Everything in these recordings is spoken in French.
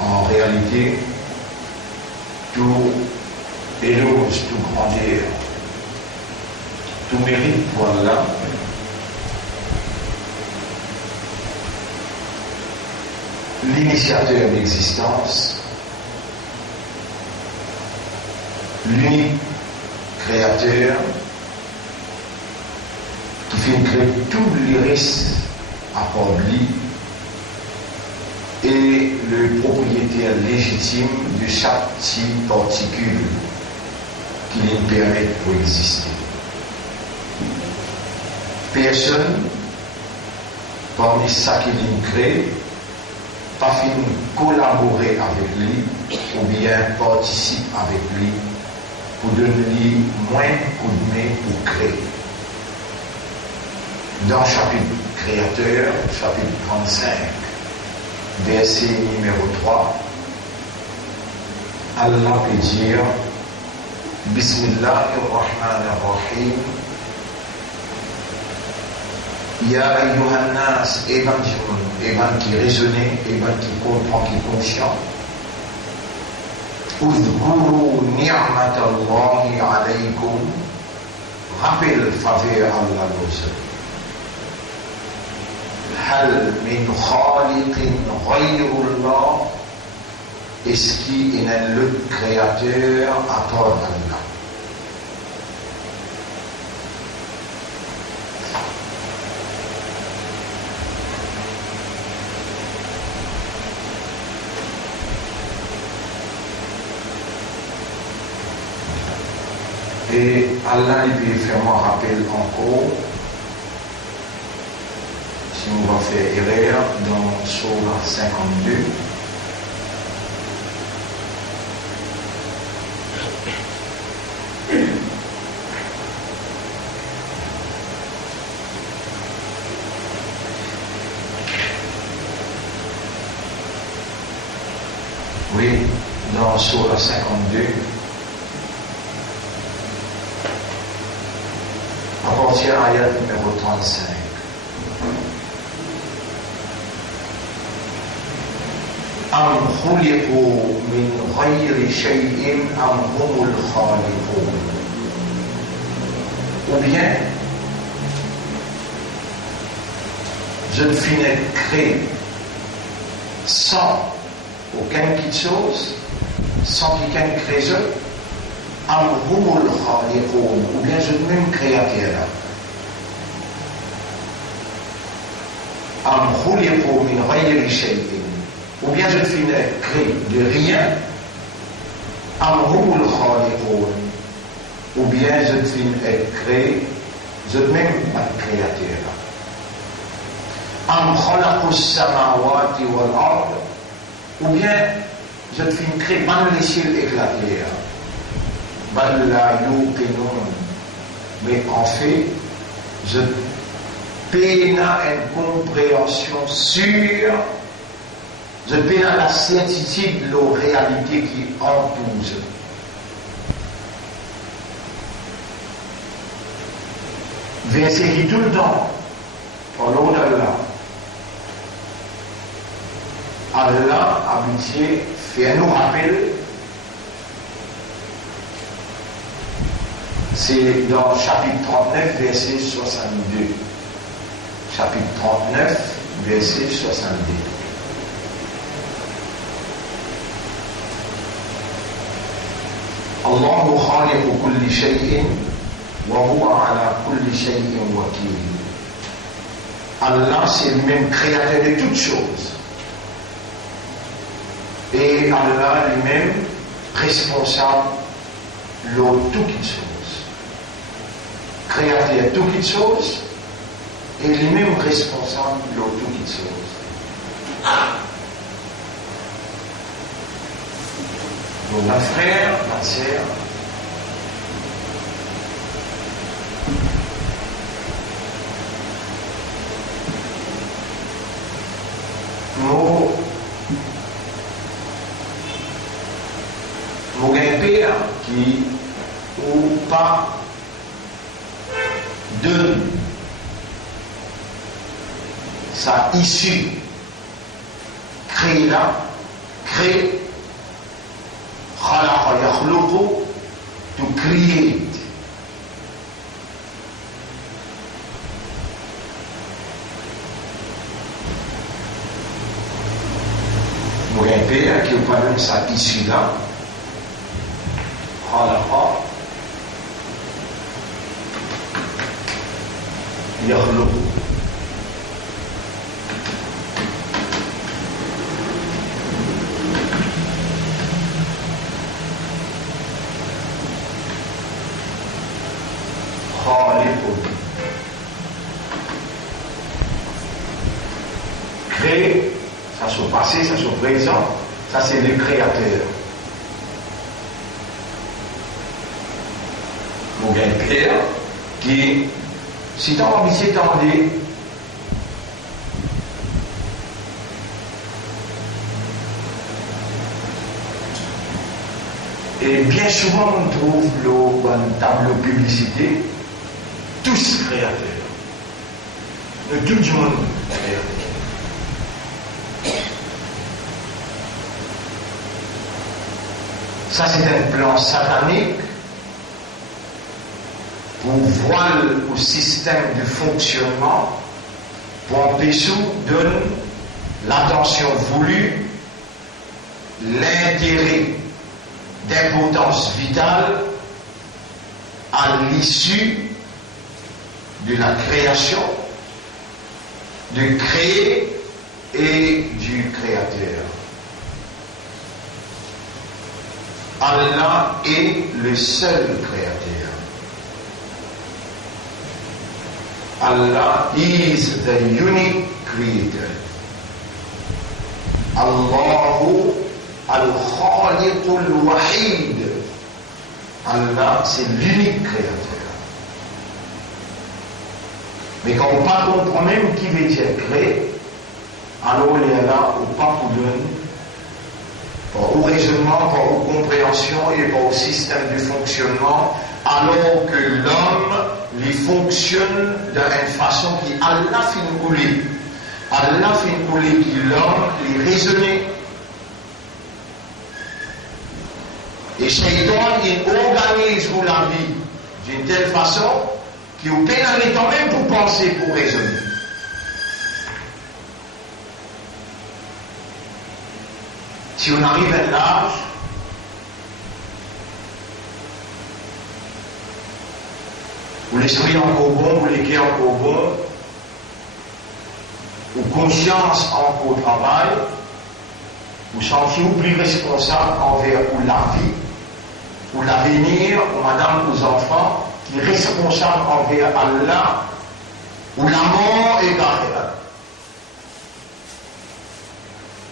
En réalité, tout éloge, tout grandeur tout mérite pour Allah. L'initiateur d'existence, l'unique créateur qui fait créer tout l'iris à part lui et le propriétaire légitime de chaque petite particule qui lui permet pour exister. Personne, parmi ça qui lui crée, pas fin collaborer avec lui ou bien participer avec lui pour donner moins coup de main pour créer. Dans le chapitre créateur, chapitre 35, verset numéro 3, Allah peut dire Bismillahirrahmanirrahim. Ya ayyuhan nas, Eban qui raisonnait, Eban qui comprend, qui est conscient. Uzkuru ni'matallahi alaykum. Rappelle faveur Allah nous. Hal min khaliqin ghayrullah. Est-ce qu'il y a le créateur à part Allah? Et Allah lui fait moi rappel encore, si on va faire erreur, dans Surah 52. Oui, dans Surah 52. À partir de l'ayat numéro 35. Am khuliqu min ghayri shay'in am humul khaliqun. Ou bien, je ne finis créé sans aucune petite chose, sans quelqu'un crée eux. Am humul khaliqun, ou bien je ne même créateur. Am khuliqu min ghayri shay'in, ou bien je ne finis créé de rien. Am humul khaliqun, ou bien je ne finis créé, je ne même pas créateur. Am khalaqu as-samawati wal ard, ou bien je ne finis créé par les ciels et la terre. Mais en fait, je peine à une compréhension sûre, je peine à la certitude de la réalité qui entoure. Verset qui tout le temps, par l'eau d'Allah. Allah, habitué, fait nous rappeler. C'est dans chapitre 39, verset 62. Chapitre 39, verset 62. Allahu khaliqu kulli shay'in wa huwa ala kulli shay'in wakil. Allah, c'est le même créateur de toutes choses. Et Allah lui-même responsable de toutes choses. Créateur de toutes choses et lui-même responsable de toutes choses. Donc, ma frère, ma sœur, mon père qui ou pas donne sa issue, crée là, crée, khalaqa yakhluqu, to create. comme ça ici là. خلق يخلق خالق. Créer, ça se passé, ça se présent, ça c'est le créateur. Vous avez Pierre qui, si tu as envie de t'entendre, et bien souvent on trouve le tableau publicité, tous créateurs. De tout le monde créateur. Ça c'est un plan satanique pour voile au système de fonctionnement, pour empêcher donne l'attention voulue, l'intérêt d'importance vitale à l'issue de la création, de créer et du créateur. Allah est le seul créateur. Allah is the unique creator. Allahu al-Khaliq al-Wahid. Allah, c'est l'unique créateur. Mais quand on ne comprend même qui veut dire créer, alors on est là au pas pour donner, pas au raisonnement, pas aux compréhensions et pas au système de fonctionnement, alors que l'homme les fonctionne d'une façon qui Allah fait couler. Allah fait couler qui l'homme les raisonner. Et Shaitan, il organise pour la vie d'une telle façon qu'il vous pénalise quand même pour penser, pour raisonner. Si on arrive à l'âge où l'esprit est encore bon, où l'équerre est encore bon, où conscience encore travail, où sentez-vous plus responsable envers ou la vie, ou l'avenir, ou madame, aux enfants, qui est responsable envers Allah, où la mort est barrière.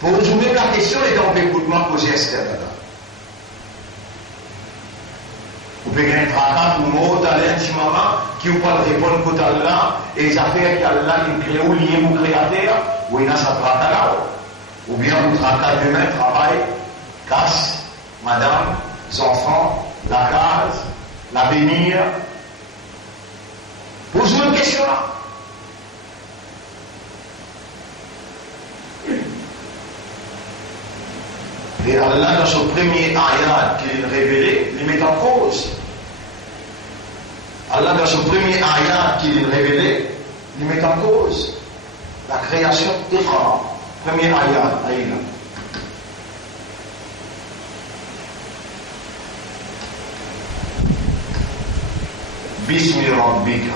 Pour résumer la question, les gens écoutement poser Esther. Vous pouvez gagner un tracas pour mot, d'aller intimement, qui vous pas répondre côté Allah, et les affaires qu'Allah il crée ou lié au créateur, ou il a sa tracas là, ou bien vous tracas demain, travail, casse, madame, les enfants, la case, l'avenir. Posez une question là. Et Allah, dans son premier ayat qu'il révélait, il met en cause. Allah, dans son premier ayat qu'il révélait, il met en cause la création d'Iqra. Premier ayat, aïla. Bismi Rabbika.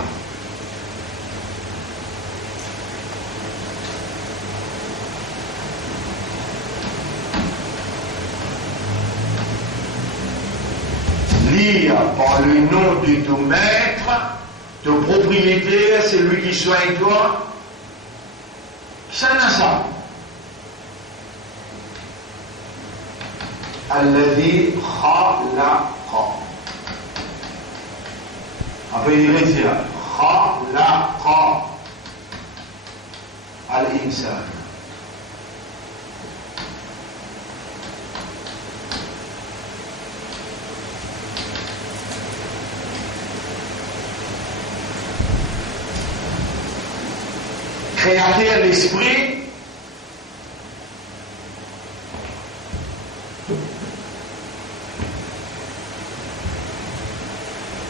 Lire par le nom de ton maître, ton propriétaire, c'est lui qui soigne toi. Ça n'a ça. Alladhi khalaqa. Après il dirait là. Khalaqa. Al-insan. Créateur l'esprit,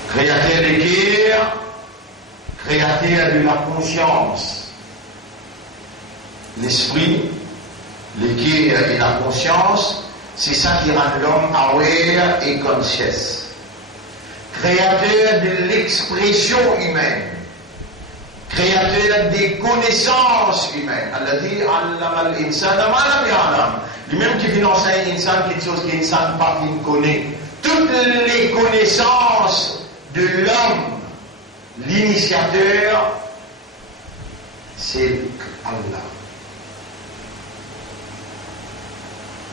créateur des cœurs, créateur de la conscience. L'esprit, les cœurs et la conscience, C'est ça qui rend l'homme aware et conscious. Créateur de l'expression humaine. Créateur des connaissances humaines. Allah dit, allama al-insana ma lam ya'lam. Lui-même qui vient enseigner l'insan quelque chose que l'insan pas qu'il connaît. Toutes les connaissances de l'homme, l'initiateur, c'est Allah.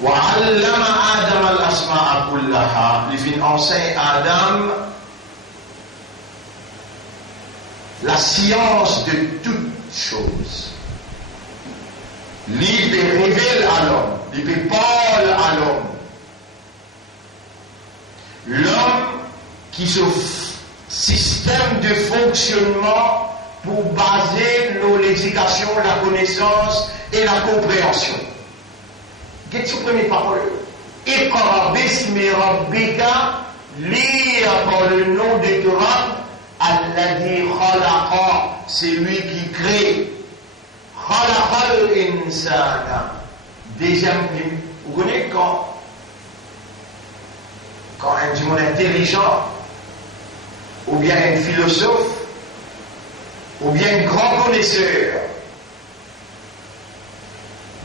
وعلم آدم الأسماء كلها. Il vient enseigner Adam la science de toutes choses. Il révèle à l'homme, il parle à l'homme. L'homme qui se système de fonctionnement pour baser l'éducation, la connaissance et la compréhension. Qu'est-ce que première parole? Iqra bismi rabbika, lire par le nom de ton Rabb, alladhi khalaqa, c'est lui qui crée. Khalaqal insana. Deuxième, vous connaissez quand un monde intelligent, ou bien un philosophe, ou bien un grand connaisseur,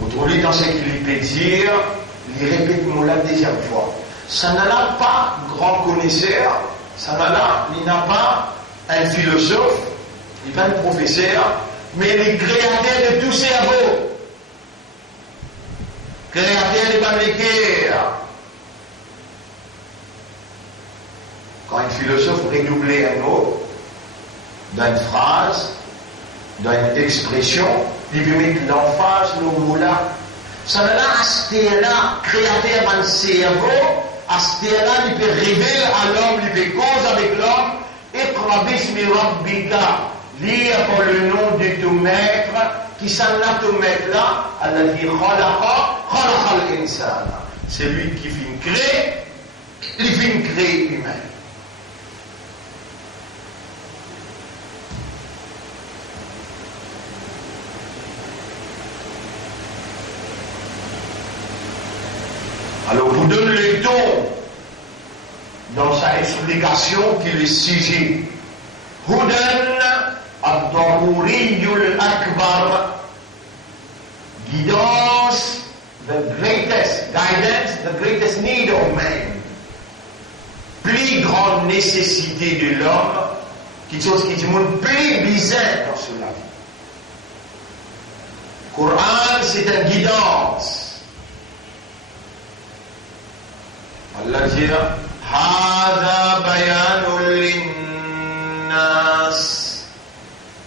aujourd'hui dans ce qu'il peut dire, il répète moi la deuxième fois. Ça n'a pas grand connaisseur, ça n'a pas un philosophe, il n'est pas un professeur, mais le créateur de tout cerveau, créateur de Bamléker. Quand un philosophe redoublait un mot, dans une phrase, dans une expression, il peut mettre l'emphase, le mot là. Ça n'a pas à ce là, créateur dans le cerveau, à ce là, il peut révéler à l'homme, il peut causer avec l'homme, Iqra bismi rabbika, lire par le nom de ton maître, qui s'en a ton maître là, alladhi khalaqa, khalaqal insana. C'est lui qui vient créer, il vient créer humain. Alors, vous donne le ton dans sa explication qui est le sujet. Hudan ad-daruriyul akbar. Guidance, the greatest guidance, the greatest need of man. Plus grande nécessité de l'homme, quelque chose qui demande plus bizarre dans cela. Coran, c'est une guidance. Allah dit Hada bayanul linnas.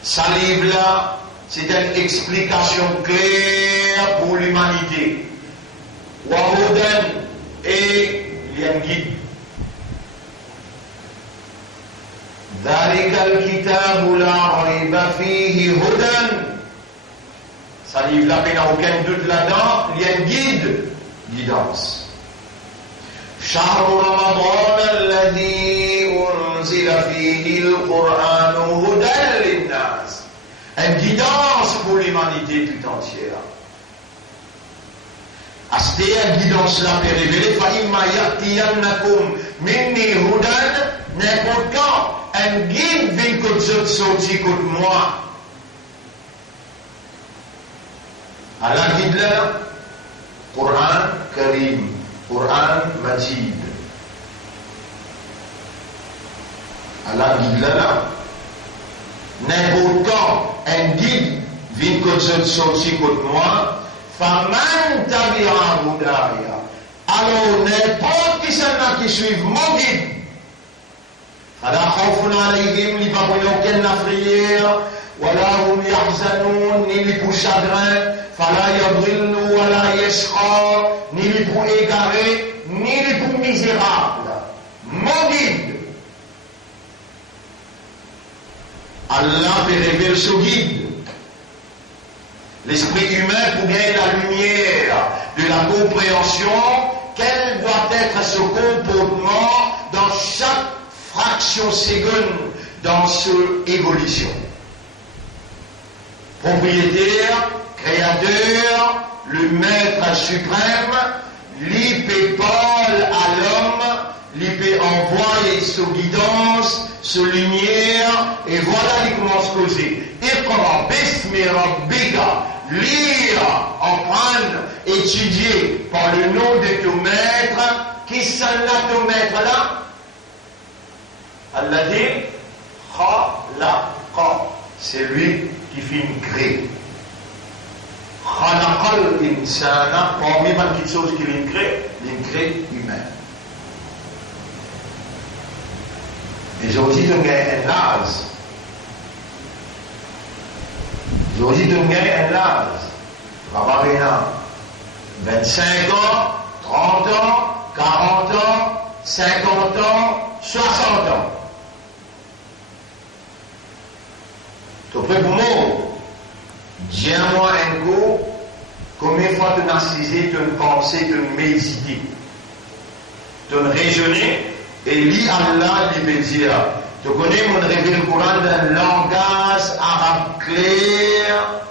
Ça livre là, c'est une explication claire pour l'humanité. Wahudan, et il y a un guide. ذلك الكتاب لا ريب فيه هدى. Ça livre là, il n'y a aucun doute là-dedans, il y a un guide, guidance. شهر رمضان الذي أنزل فيه القرآن هدى للناس. Une guidance pour l'humanité tout entière. À cette guidance-là peut révéler فَإِمَّا يَأْتِيَنَّكُمْ مِنِّي هُدًى. N'importe quand un guide vient comme ça sortir contre moi. Allah guide là, Coran Karim. Coran Majid. Allah guide là. N'importe quand un guide vient comme ça sortir contre moi, Faman tabi'a hudaya. Alors n'importe qui s'en qui suivent mon guide. Fala khawfun alayhim, li pas aucune affrière, wala hum yahzanun, ni li pour chagrin, fala yadrillu wala yashqa, ni li pour égaré, ni li pour misérable. Mon guide. Allah peut révéler ce guide. L'esprit humain pour gagner la lumière de la compréhension, quel doit être ce comportement dans chaque fraction seconde dans cette évolution. Propriétaire, créateur, le maître suprême, lui peut parler à l'homme, lui peut envoyer sa guidance, sa lumière, et voilà, il commence à causer. Iqra bismi rabbika, lire, apprendre, étudier par le nom de ton maître. Qui sont là ton maître là? Alladhi khalaqa, c'est lui qui fait une créer. Khalaqal insana, parmi les petites choses qu'il crée humaine. Et j'ai aussi donné un âge. J'ai aussi donné un âge. Rabarina, 25 ans, 30 ans, 40 ans, 50 ans, 60 ans. Tu es prêt pour moi? Dis-moi un coup, combien de fois tu as assisé, tu as pensé, tu as médité, tu as raisonné, et lis Allah, il veut dire, tu connais mon révèle le Coran d'un langage arabe clair,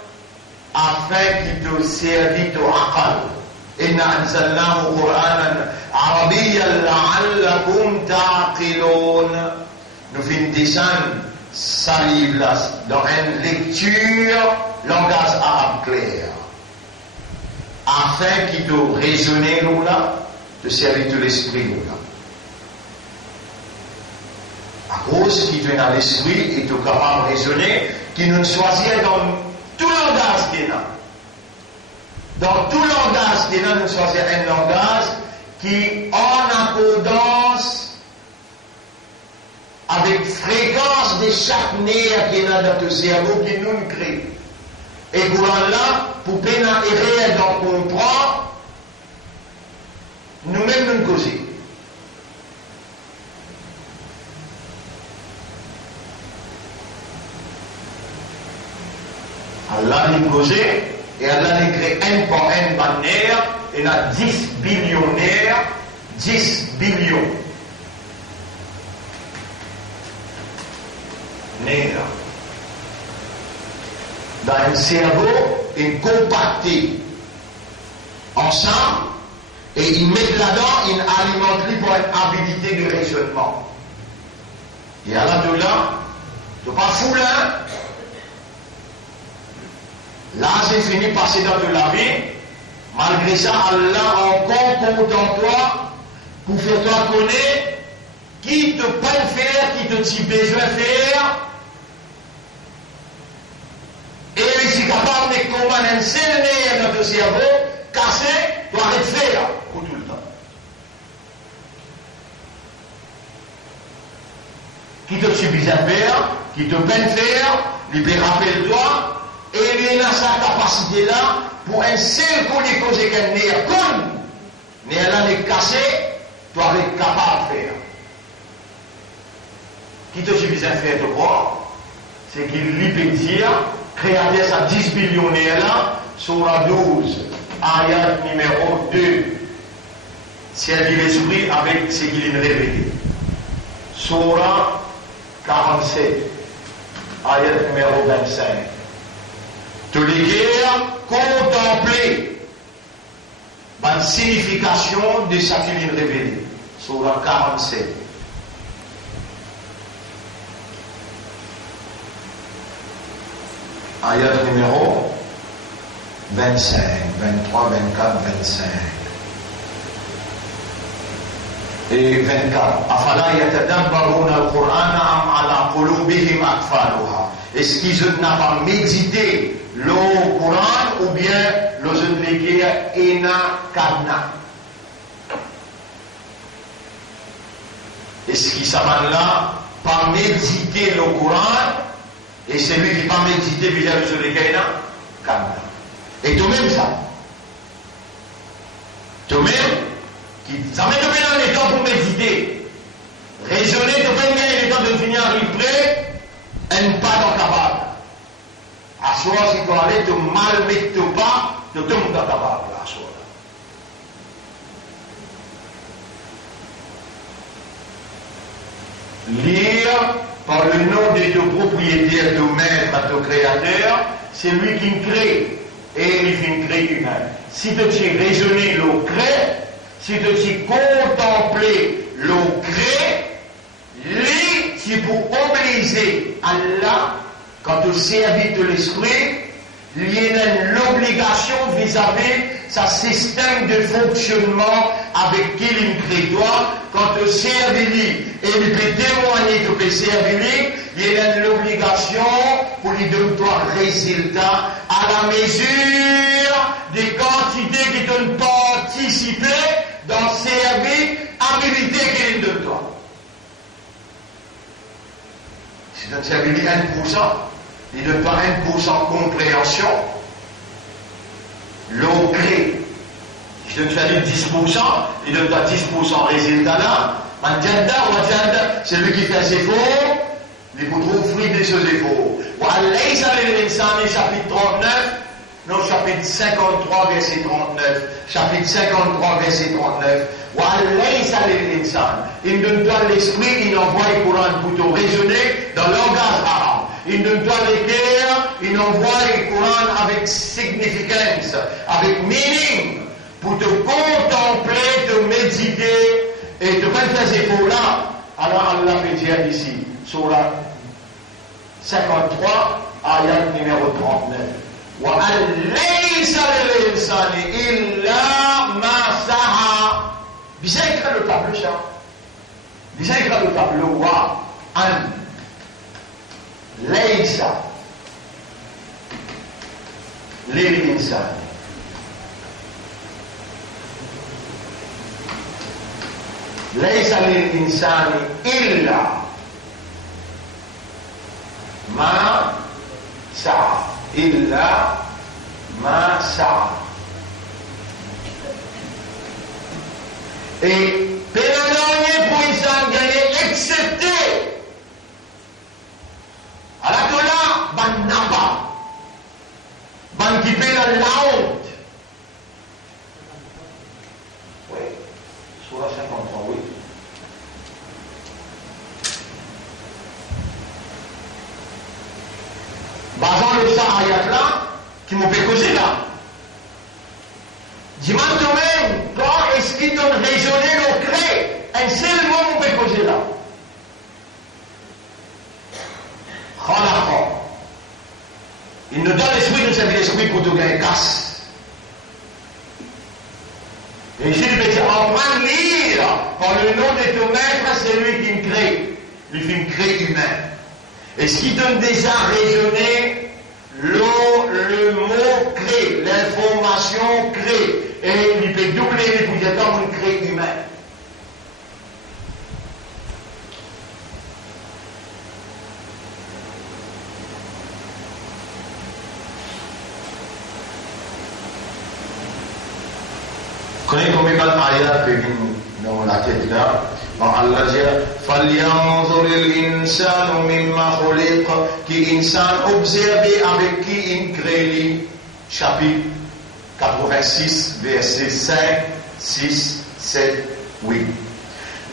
afin qu'il te serve ton aqal. Inna anzalnahu Qur'anan arabiyyan la'allakum ta'qilun. Nous finissons descendre sa livre là, dans une lecture, langage arabe clair, afin qu'il te raisonne nous là, te servir de l'esprit nous là. À cause qui vient à l'esprit et tu es capable de raisonner, qui nous choisit dans tout langage qu'il y a. Dans tout langage qu'il y a, nous choisissons un langage qui en accordance avec fréquence de chaque nerf qui est dans ton cerveau qui nous crée. Et pour là, pour pénétrer dans le comprendre, nous-mêmes nous causons. Allah nous causait, et Allah nous crée un par un bannière, et il y a 10 billionnaires, 10 billions. Dans un cerveau, ils compactés ensemble et ils mettent là-dedans, ils alimentent pour une habilité de raisonnement. Et à là, tu n'es pas fou là. Là, c'est fini de passer dans de la vie. Malgré ça, Allah encore compte en toi pour faire toi connaître qui te peut faire, qui te dit besoin de faire. Et si capable de commander un seul nerf dans ton cerveau, cassé, tu arrêtes de faire pour tout le temps. Qui te dit besoin de faire, qui te peine faire, lui rappelle-toi, et lui a sa capacité-là pour un seul coup de cause qu'un nerf comme nerf là est cassé, tu arrêtes capable de faire. Qui te dit besoin de faire de quoi? C'est qu'il lui peut dire, créateur sa 10 billionnaires là, Surah 12, ayat numéro 2. Servir l'esprit avec ce qu'il est révélé. Surah 47, ayat numéro 25. Tous les guerres contempler la signification de ce qu'il est révélé. Surah 47. Ayat numéro 25, 23, 24, 25. Et 24. Afala yatadabbaruna al-Qur'ana am ala qulubihim akfaluha. Est-ce qu'ils n'ont pas médité le Coran ou bien le Zendégué ena kadna? Est-ce qu'ils savent là pas méditer le Coran? Et celui qui va méditer vis-à-vis de Zendégué ena kadna. Et toi-même ça. Toi-même, ça met dans les temps pour méditer. Raisonner, tu peux gagner le temps de finir à près, un pas dans capable. À soi, si tu allais te mal mettre pas, tu tombes dans capable à soi. Lire par le nom de ton propriétaire, ton maître, ton créateur, c'est lui qui crée. Et il fait une crée humaine. Si tu as raisonné le crée, si tu contempler l'eau crée, c'est pour obliger Allah, quand tu servis de l'esprit, il y a l'obligation vis-à-vis sa système de fonctionnement avec qui il crée toi, quand tu servis et il peut témoigner que tu peux servir, il y a l'obligation pour lui donner toi résultat à la mesure des quantités qui t'ont participé dans service, habilité qu'il donne toi. Si tu as servi 1%, il ne donne pas 1% compréhension. L'eau crée. Si tu as servi 10%, il ne donne pas 10% résultat là. C'est lui qui fait ses efforts, il faut trouver des choses efforts. Chapitre 39, non, chapitre 53, verset 39. Chapitre 53, verset 39. Il ne donne pas l'esprit, il envoie le Coran pour te raisonner dans le langage arabe. Il ne donne pas les cœurs, il envoie le Coran avec significance, avec meaning, pour te contempler, te méditer et te faire ces efforts-là. Alors Allah peut dire ici, sur la 53, ayat numéro 39. وَأَلَّيْسَ لِلْإِنسَانِ إِلَّا مَا سَعَى. Bisa écrire le tableau, ça. Bisa écrire le tableau, wa an laysa lil-insan. Laysa lil-insan illa ma sa'a. Illa ma sa'a. Et pénalé pour insan gagné excepté à la tola ban naba ban qui fait la honte. Oui, sur la 53, oui. Basant le ça ayat là qui m'ont fait causer là. Dis-moi toi-même, quand est-ce qu'ils t'ont raisonné le cré? Un seul mot m'ont fait causer là. Il nous donne l'esprit, nous servir l'esprit pour te gagner casse. Et ici, il veut dire, apprends à lire par le nom de ton maître, c'est lui qui me crée. Il fait une crée humaine. Et ce qui donne déjà raisonner le mot crée, l'information crée. Et il peut doubler les bouillons comme une crée humaine. Connais combien d'ayats dans la tête là? Allah dit فَلْيَنْظُرِ الْإِنسَانُ مِمَّا خُلِقَ qui insan observe avec qui il crée. Chapitre 86, verset 5, 6, 7, 8.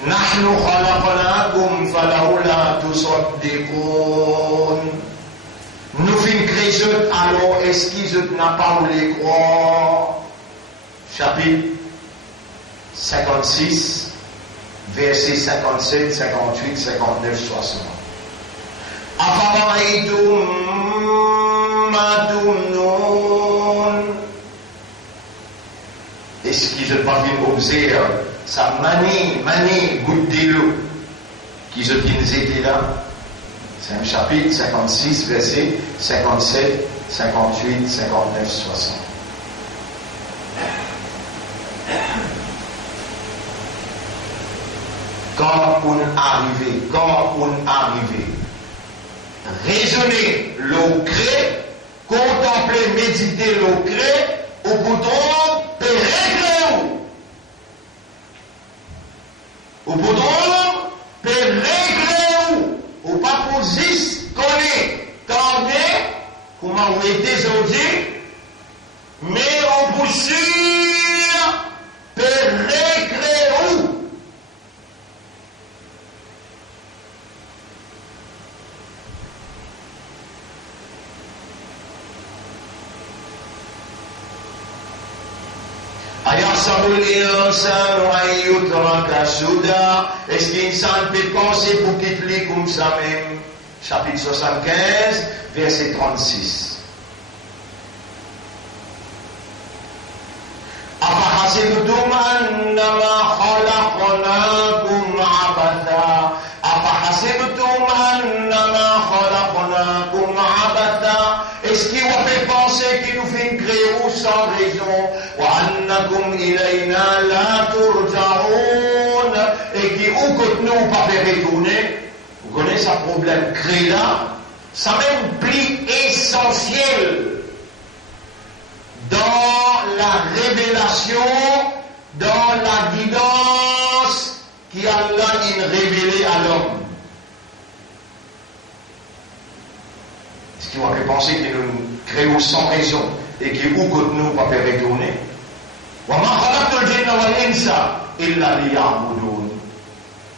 نَحْنُ خَلَقْنَاكُمْ فَلَوْلَا تُصَدِّقُونَ. Nous fin créés alors est-ce qu'ils n'ont pas voulu croire? Chapitre 56, versets 57, 58, 59, 60. أَفَرَأَيْتُمْ مَا تُمْنُونَ. Est-ce qu'ils n'ont pas vu observer sa manie, goutte de l'eau qu'ils ont étaient là? C'est un chapitre 56, versets 57, 58, 59, 60. Quand on arrive, raisonner l'eau crée, contempler, méditer l'eau crée, au bouton, régler où? Au bouton, régler où? Ou pas pour juste connaître, tendez, comment on était aujourd'hui, mais on poursuit, régler où? Est-ce qu'insan peut penser pour qu'il lit comme ça même? Chapitre 75, verset 36. أفحسبتم أنما خلقناكم عبثا أفحسبتم أنما خلقناكم عبثا Est-ce qu'il vous fait penser qu'il nous fait créer sans raison وأنكم إلينا لا ترجعون et qui ou que nous pas fait retourner? Vous connaissez ce problème créé là? Ça même pli essentiel dans la révélation, dans la guidance qui Allah a révélé à l'homme. Est-ce qu'il va penser qu'il nous crée sans raison et qu'il ou que nous pas faire retourner? وَمَا خَلَقْتُ الْجِنَّ وَالْإِنسَ إِلَّا لِيَعْبُدُونِ.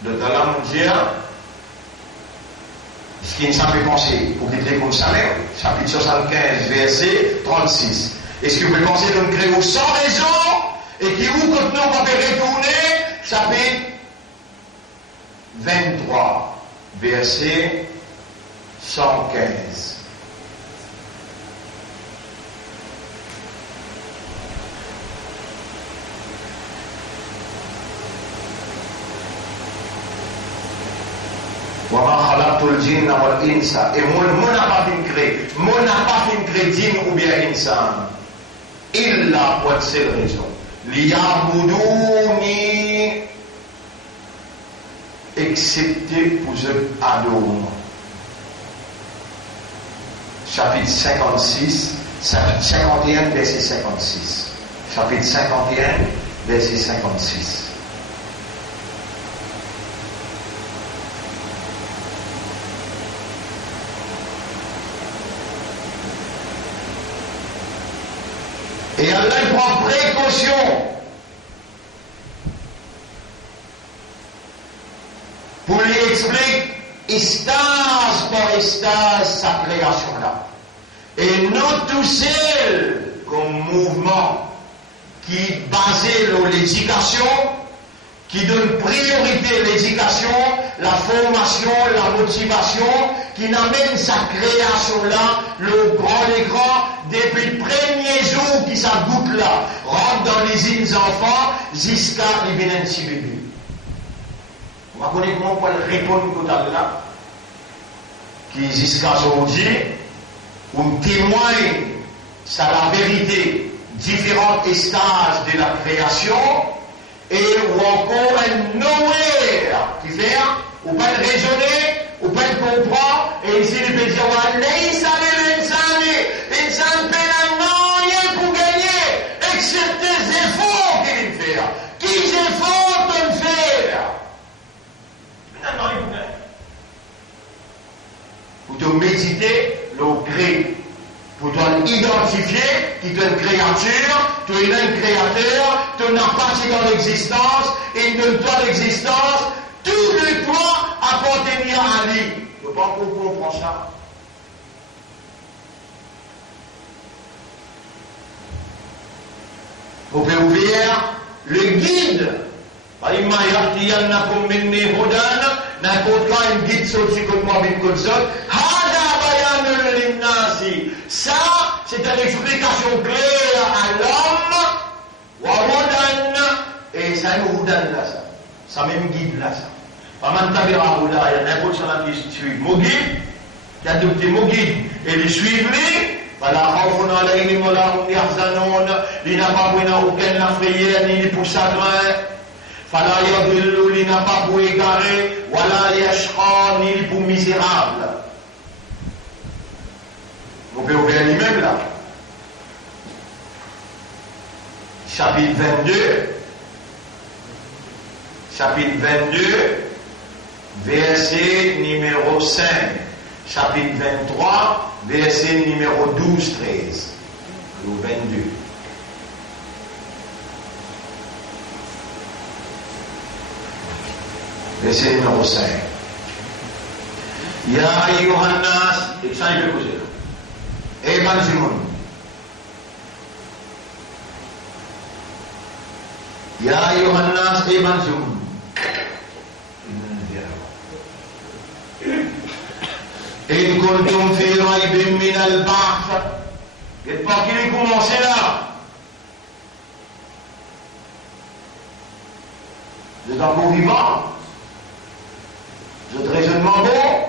Le Talam dit, ce qui ne savait penser pour qu'il comme ça même, chapitre 75, verset 36. Est-ce que vous pouvez penser de nous créer sans raison et qui vous quand nous va retourner? Chapitre 23, verset 115. Et mon n'a pas fait créer, mon n'a pas fait créer djinn ou bien insan. Il a pour cette raison. Liya'buduni, excepté pour eux adorer. Chapitre 56, chapitre 51, verset 56. Chapitre 51, verset 56. Et Allah prend précaution pour lui expliquer stage par stage sa création là. Et non tout seul comme mouvement qui est basé sur l'éducation, qui donne priorité à l'éducation, la formation, la motivation, qui n'amène sa création là, le grand écran, depuis le premier jour qui ça goûte là, rentre dans les îles enfants, jusqu'à les bénéfices bébés. Vous connaissez comment on peut répondre à là, qui jusqu'à aujourd'hui, on témoigne sur la vérité, différents stages de la création, et ou encore un nowhere qui fait, ou pas le raisonner, ou pas le comprendre, et ici il peut dire, l'insan paie rien pour gagner, excepté les efforts qu'il fait. Quels efforts tu fais? Non, il fait. Pour te méditer, le créer. Pour te identifier, qui est une créature, tu es un créateur, tu n'as pas dans l'existence, et de toi l'existence, tout le toi appartenir à lui. Je ne sais pas qu'on comprend ça. Vous pouvez ouvrir le guide. N'importe quoi, un guide sorti comme moi, avec comme ça. Ça, c'est une explication claire à l'homme. Et ça nous donne là, ça. Ça même guide là, ça. Pas mal de il y a n'importe qui qui suit mon guide. Il y a adopté mon guide. Et les suivent-les. Voilà, il n'a pas aucun frayeur, ni pour chagrin. Fala yadillu, il n'a pas pour égarer. Voilà, yashqa, ni pour misérable. Vous pouvez ouvrir lui-même là. Chapitre 22. Chapitre 22, verset numéro 5. Chapitre 23, verset numéro 12-13. Ou 22. Verset numéro 5. Ya ayyuhannas, et ça il peut poser là. Eh ben, Ya ayuhan nas imantum. In kuntum fi raybin min al-ba'th. Qu'est-ce pas qu'il est commencé là? Vous êtes encore vivant? Vous êtes raisonnement bon?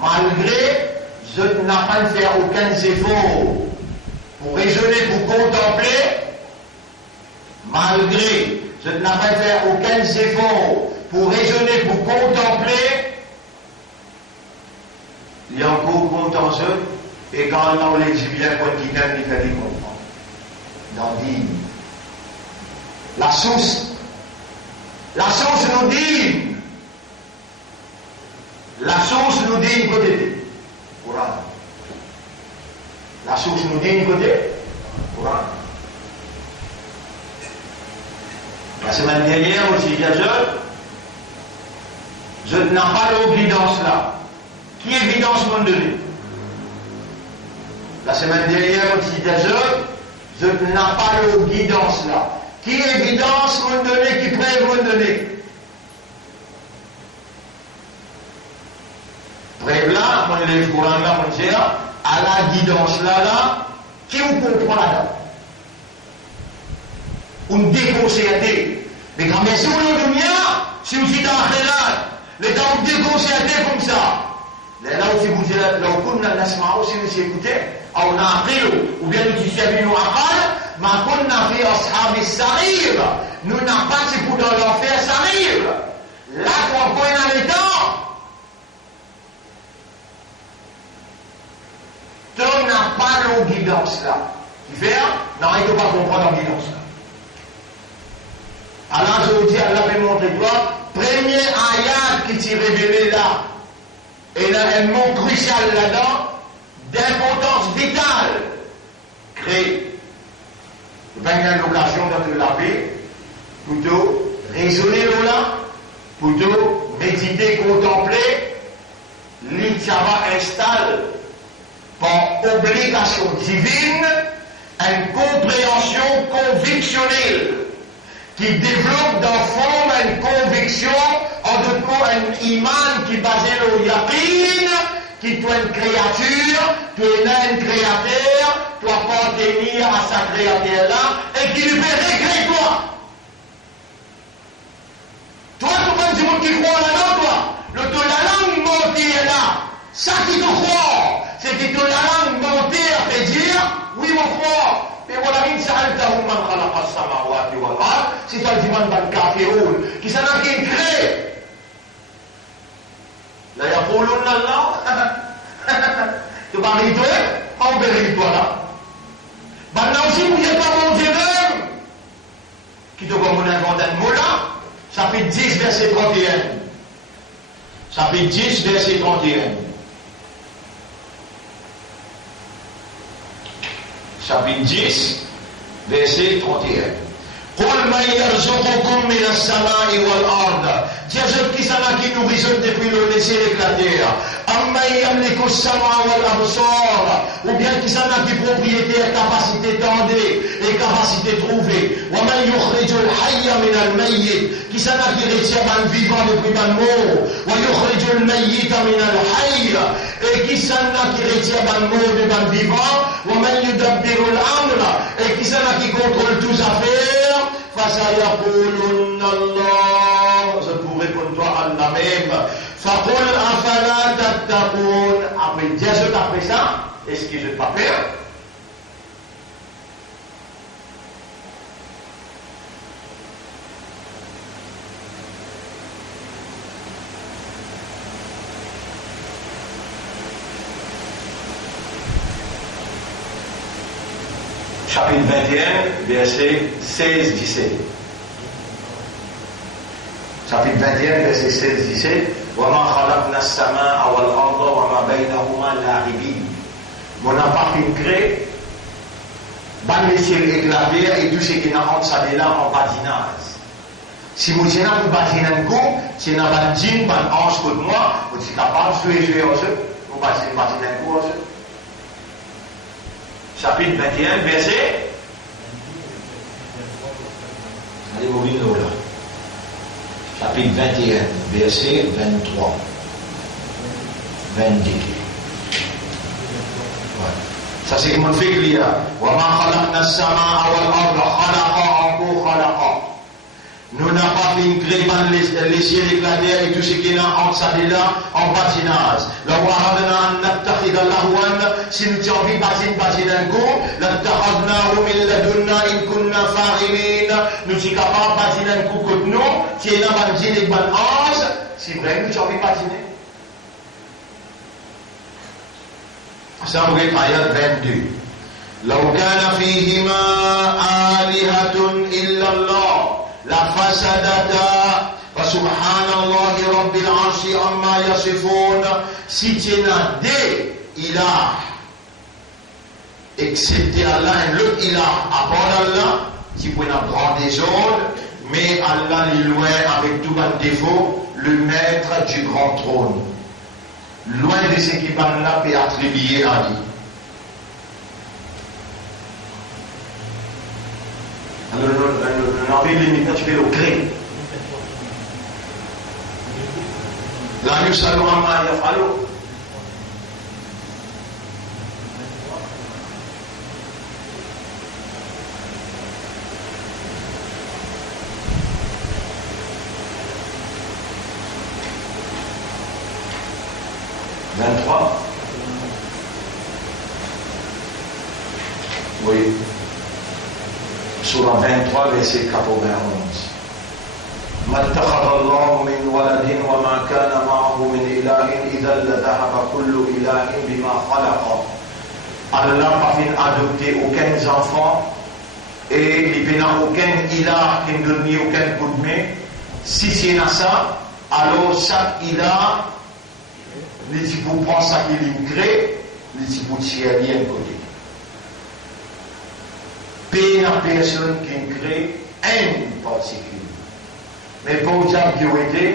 Malgré, je n'ai pas de faire aucun efforts pour raisonner, pour contempler, malgré, je n'ai pas de faire aucun effort pour raisonner, pour contempler, il y a encore contentieux, et quand on les dit bien, quand quelqu'un il fait comprendre. Dans dit, la source nous dit, côté, Coran. La source nous dit côté, Coran. La semaine dernière aussi, je n'ai pas l'évidence là. Qui évidence m'ont donné? La semaine dernière aussi, je n'ai pas l'évidence là. Qui évidence m'ont donné, qui preuve m'ont donné? Preuve là, on est le Coran là, on dit, à la guidance là, qui vous comprend là-dedans? On déconcerté. Mais quand même, si vous le dunya, si vous êtes dans la les temps déconcertés comme ça. Là aussi, vous dites, là, on a nasma aussi, vous écoutez, on a appris, ou bien nous disons, nous appelons, mais on a fait ashab sarir. Nous n'avons pas de pour dans l'enfer sarir. Là, quand on est dans les temps, on n'a pas de guidance là. Qui fait, non, il ne peut pas comprendre la guidance là. Alors, je vous dis, Allah fait montrer quoi? Premier ayat qui t'est révélé là, et là, un mot crucial là-dedans, d'importance vitale, créer. Il n'y a pas l'occasion de laver, plutôt raisonner là, plutôt méditer, contempler, l'Itzava installe par obligation divine une compréhension convictionnelle qui développe dans le fond une conviction, en d'autres mots, un iman qui est basé sur le yaqin, qui toi une créature, tu es un créateur, tu appartenir à sa créature-là, et qui lui fait régler toi. Toi, tu penses du monde qui croit là-dedans, toi. La langue mentée est là. Ça qui te croit, c'est que la langue mentée a fait dire, oui mon frère, mais voilà, il s'arrête man khalaqa as-samawati wal ard, c'est un diman ban kafirun, qui s'en a qui crée. Là, yaqulunna Allah, tu vas rire, on va rire toi là. Maintenant aussi, vous n'êtes pas mon Dieu même, qui te comme on invente un mot là, chapitre 10, verset 31. Chapitre 10, verset 31. Chapitre 10, verset 31. قل من يرزقكم من السماء والأرض. Dis à ceux qui sont là qui nous raisonnent depuis le ciel et la terre. أمن يملك السماء والأبصار. Ou bien qui sont là qui propriétaires, capacité tendée et capacité trouvée. ومن يخرج الحي من الميت. Qui sont là qui retient un vivant depuis un mort. ويخرج الميت من الحي. Et qui sont là qui retient un mort depuis un vivant. ومن يدبر الأمر. Et qui sont là qui contrôlent toutes affaires. فسيقولن الله. Je pourrais répondre toi Allah même. فقل أفلا تتقون. Après Dieu après ça, est-ce que je ne pas faire? Chapitre 21, verset 16-17. Chapitre 21, verset 16-17. وَمَا خَلَقْنَا السَّمَاءَ وَالْأَرْضَ وَمَا بَيْنَهُمَا لَاعِبِينَ. On n'a pas créé, le ciel éclaté et tout ce qui est entre ça là en patinage. Si vous êtes un patinage un coup, si vous avez un jean, un ange comme moi, vous êtes capable de jouer en jeu, vous passez un patinage un coup en jeu. Chapitre 21, verset Allez, là. Chapitre 21, verset 23. 22. Ça c'est comme on fait clair. Nous n'avons pas fait créer les ciels et la terre et tout ce qui est là, entre ça et là, en patinage. Si nous avons envie de patiner un coup, nous sommes capables de patiner un coup contre nous, si nous avons patiner les bonnes anges, c'est vrai, nous avons envie de patiner. Ça vous est ayat 22. لو كان فيهما آلهة إلا الله لفسدتا فسبحان الله رب العرش عما يصفون. Si tu as des ilahs excepté Allah et l'autre ilah à part Allah, tu peux en prendre des ordres, mais Allah est loin avec tout un défaut, le maître du grand trône. Loin de ce qui va là peut attribuer à lui. Alors, le envie limite, tu fais le cré. La yusalu amma yafalu. Oui. Surah 23, verset 91. ما اتخذ الله من ولد وما كان معه من إله إذا لذهب كل إله بما خلق. Allah n'a pas fait adopter aucun enfant et il n'a aucun ilah qui ne donne aucun coup de main. Si c'est ça, alors chaque ilah, les types prend ça qu'il crée, les types tirer rien de côté. Pas la personne qui crée un particulier. Mais pour dire priorité,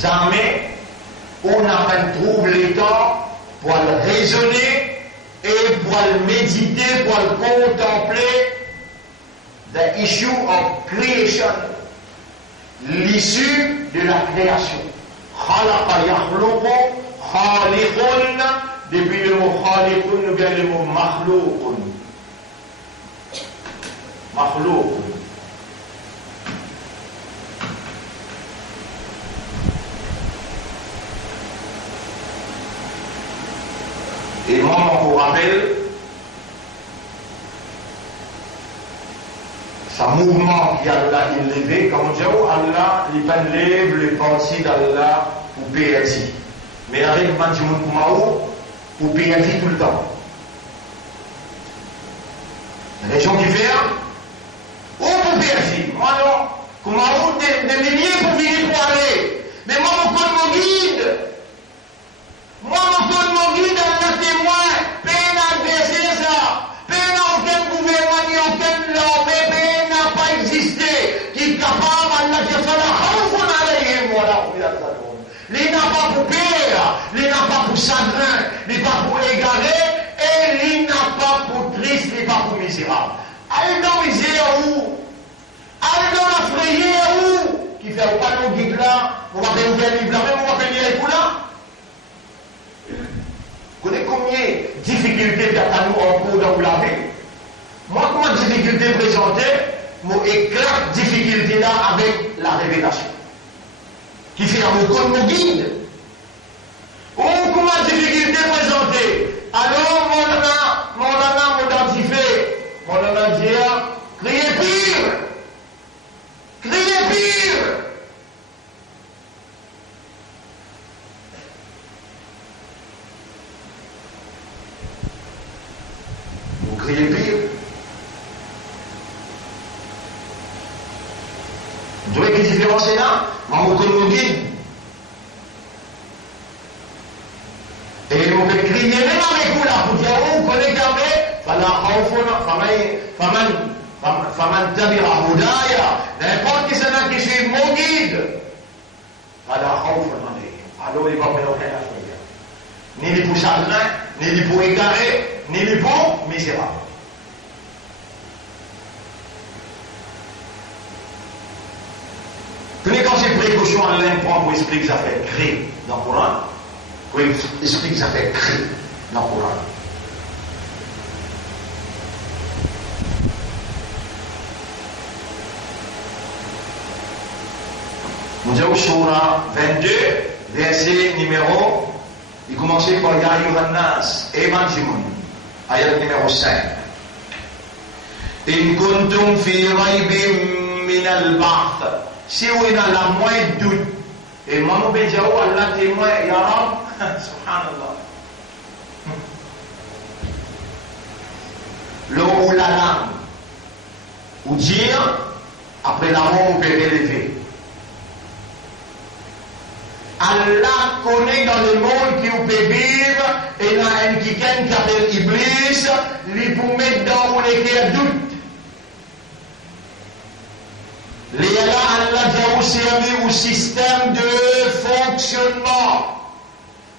jamais on n'a pas trouvé le temps pour le raisonner et pour le méditer, pour le contempler the issue of creation, l'issue de la création. Khalaqa yakhluqu, khaliqun, depuis le mot khaliqun, nous vient le mot makhluqun. Makhluqun. Et moi, on vous rappelle, ce mouvement qui a là élevé, comme on dit, Allah, il va lever les pensées d'Allah pour payer. Mais avec Manjimoun Koumaou, pour payer tout le temps. Il y a des gens qui font, ou pour payer. Moi, non, Koumaou, des milliers pour venir pour aller. Mais moi, mon code mon guide. Moi, mon code mon guide, un témoin, peine à adverser ça, peine à aucun gouvernement, ni aucune loi, mais peine n'a pas existé, qui est capable, Allah dit, ça n'a pas pour peur, il n'a pas pour chagrin, il n'a pas pour égarer, et il n'a pas pour triste, il n'a pas pour misérable. Allez dans la misère où? Allez dans la frayeur où? Qui fait pas nos guides là, on va faire ouvrir le livre là, même on va faire lire les coups là. Vous connaissez combien de difficultés d'attendre en cours dans la vie? Moi, comment difficulté présentée, moi éclate difficulté là avec la révélation. Qui fait un mot comme mon guide. Ou comment difficulté présentée? Alors, mon identifié, mon dire, criez pire! Criez pire! Vous criez pire? Vous voyez quelle différence est là? Mon guide. Et on peut crier même avec vous là pour dire oh, vous connaissez Faman tabira hudaya, n'importe qui c'est là qui suit mon guide. Alors il va faire aucun affaire. Ni les pour chagrin, ni les pour égaré, ni les pour misérable. précautions en l'imprend pour expliquer que ça fait créer dans le Coran. Pour expliquer que ça fait créer dans le Coran. Nous avons Shura 22, verset numéro, il commençait par Ya Yohannas, Evangelon, ayat numéro 5. In kuntum fi raybim min al-ba'th. Si vous êtes dans la moindre doute, et moi nous bédiao Allah témoin, Ya Rab, subhanallah. L'eau ou la langue, ou dire, après la mort, on peut relever. Allah connaît dans le monde qui vous peut vivre, et là, un quelqu'un qui appelle Iblis, lui pour mettre dans les cœurs doute. Allah a aussi mis un système de fonctionnement.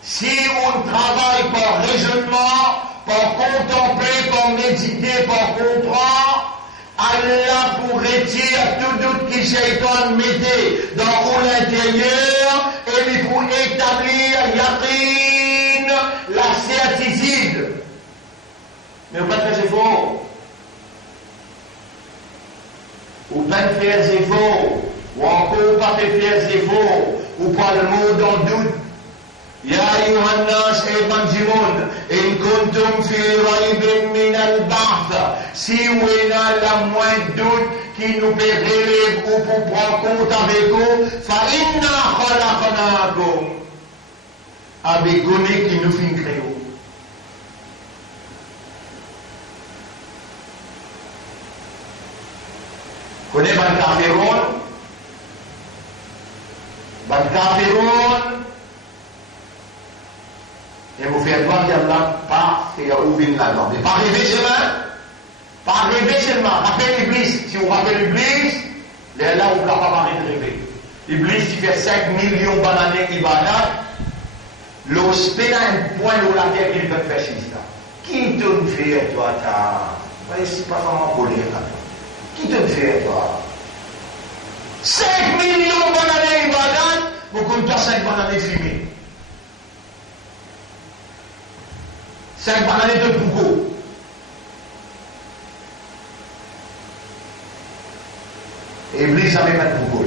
Si on travaille par raisonnement, par contempler, par méditer, par comprendre, Allah pour retirer tout doute qui Shaitan mettait dans l'intérieur et pour établir yaqin, la certitude. Mais on va faire des efforts. Ou pas faire des efforts, ou encore pas faire des efforts, ou pas le mot dans le doute. Ya Yohannas Evangelon, in kuntum fi raybin min al-ba'th. Si vous avez la moindre doute qui nous peut relever ou pour prendre compte avec vous, fa inna khalaqnakum. Avec vous qui nous fin créer. Connaissez Ban Kafirun? Ban Kafirun. Et vous faites voir qu'Allah pas faire ouvrir la langue. Mais pas rêver seulement. Pas rêver seulement. Rappelez l'Iblis. Si vous rappelez l'Iblis, là vous ne pouvez pas rêver. L'Iblis, il fait 5 millions d'années ibadat. L'hospéda un point où la terre qu'il peut faire ça. Qui te fait, toi, ta. C'est pas vraiment colère, là. Qui te fait, toi? 5 millions d'années ibadat, vous comptez 5 années fumées. 5 années de Bougo. Et Iblis avait mettre Bougo.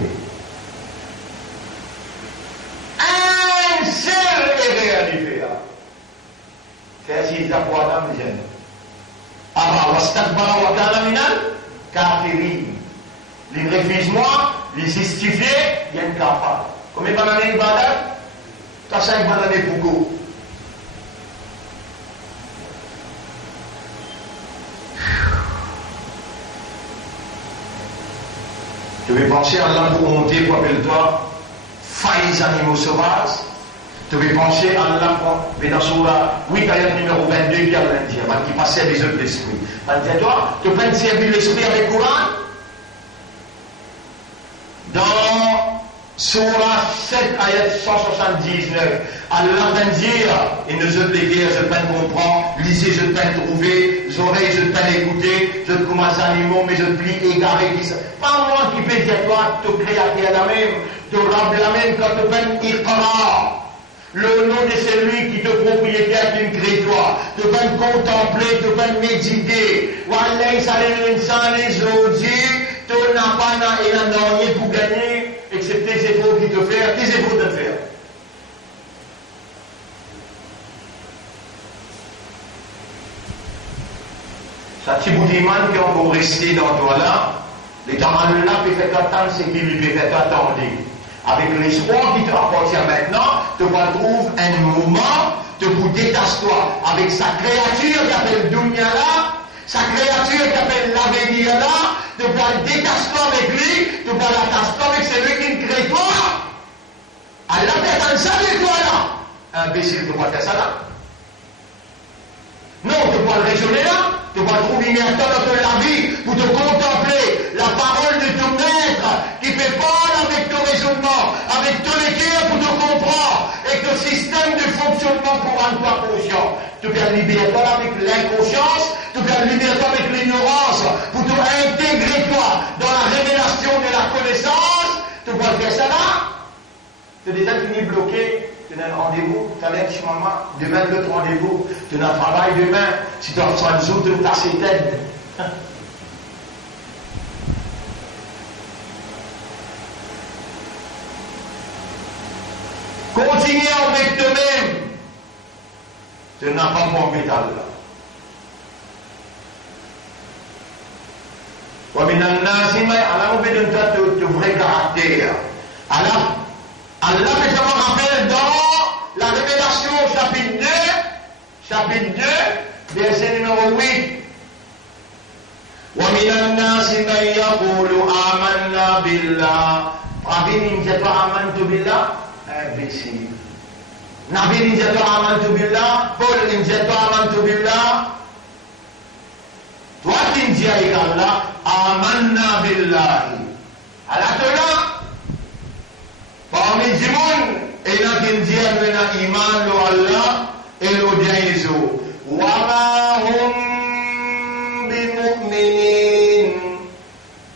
Un seul est réalisé là. Faire si ça pour Adam, les jeunes. Aba wastakbara wa kana minal kafirin. Les refuse-moi, les justifier, il y a une capable. Combien d'années de Badat? Tu as 5 années de Bougo. Tu veux penser à Allah pour monter, pour appeler toi, faillir les animaux sauvages. Tu veux penser à Allah pour, dans Surah 8, ayat numéro 22, qui a dit, qui passait les œuvres de l'esprit. Dis-toi, tu peux servir l'esprit avec le Coran? Dans Surah 7, ayat 179, Allah va dire, et nous autres les guerres, je peux comprendre, lisez, je peux trouver, les oreilles, je peux écouter, je commence animaux, mais je plie égaré, qui ça. Pas moi qui peux dire, toi, tu créateur la même, tu rabes la même, quand tu peux Iqra. Le nom de celui qui te propriétaire qui crée toi. Tu peux contempler, tu peux méditer. Wallah, ça les audits, tu n'as pas rien pour gagner, excepté les efforts qui te font, tes efforts de faire. Ça, petit bout d'imam qui est encore resté dans toi là, les camarades là, qui fait attendre ce qui lui fait attendre. Avec l'espoir qui te appartient maintenant, tu vas trouver un moment, tu vous détaches-toi avec sa créature qui appelle Dunya là, sa créature qui appelle l'avenir là, tu vas détacher-toi avec lui, tu vas l'attacher avec celui qui crée toi. Allah fait ça avec toi là. Imbécile, tu vas faire ça là. Non, tu vas le raisonner là. Tu vas trouver une instant dans la vie pour te contempler la parole de ton maître qui fait parler avec ton raisonnement, avec ton cœur pour te comprendre et que le système de fonctionnement pour rendre toi conscient. Tu peux libérer toi avec l'inconscience, tu peux libérer toi avec l'ignorance pour te intégrer toi dans la révélation de la connaissance. Tu vas faire ça là. Tu as déjà fini bloqué, tu as un rendez-vous, tu as l'air chez maman, demain l'autre rendez-vous, tu as un travail demain, tu dois faire un jour de ta tête. Continue avec toi-même. Tu n'as pas pour métal là. Allah me donne ton vrai caractère. Allah me rappelle dans la Révélation chapitre 2, verset numéro 8. ومن الناس من يقول آمنا بالله. Rabbi ninja toi amantu billah. Imbécile. Nabi ninja toi amantu billah. Paul ninja toi amantu billah. Toi qui dis avec Allah, amanna billahi. Allah te l'a. Parmi les gens, il y a qui disent avec iman lo Allah et lo diaizo. Wa ma hum bimu'minin.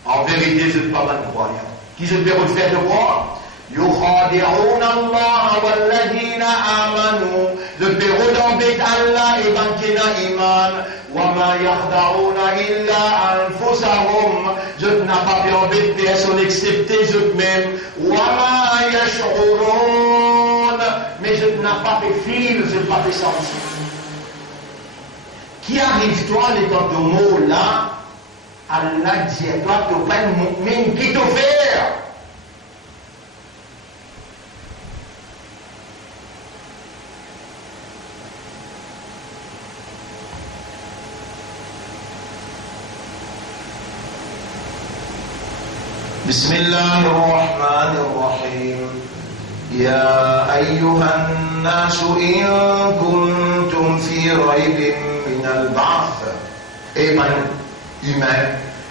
En vérité, je ne suis pas mal croyant. Qui se fait faire de quoi? يخادعون الله والذين آمنوا يبرون بيت الله إبانكنا إيمان وما يخدعون إلا أنفسهم je n'ai pas fait embêter personne excepté eux-mêmes وما يشعرون mais je n'ai pas fait fil je n'ai pas fait sentir qui arrive toi les temps de mots là Allah dit toi tu pas une mu'min qui te fait بسم الله الرحمن الرحيم يا أيها الناس إن كنتم في ريب من البعث Eh bien, humain,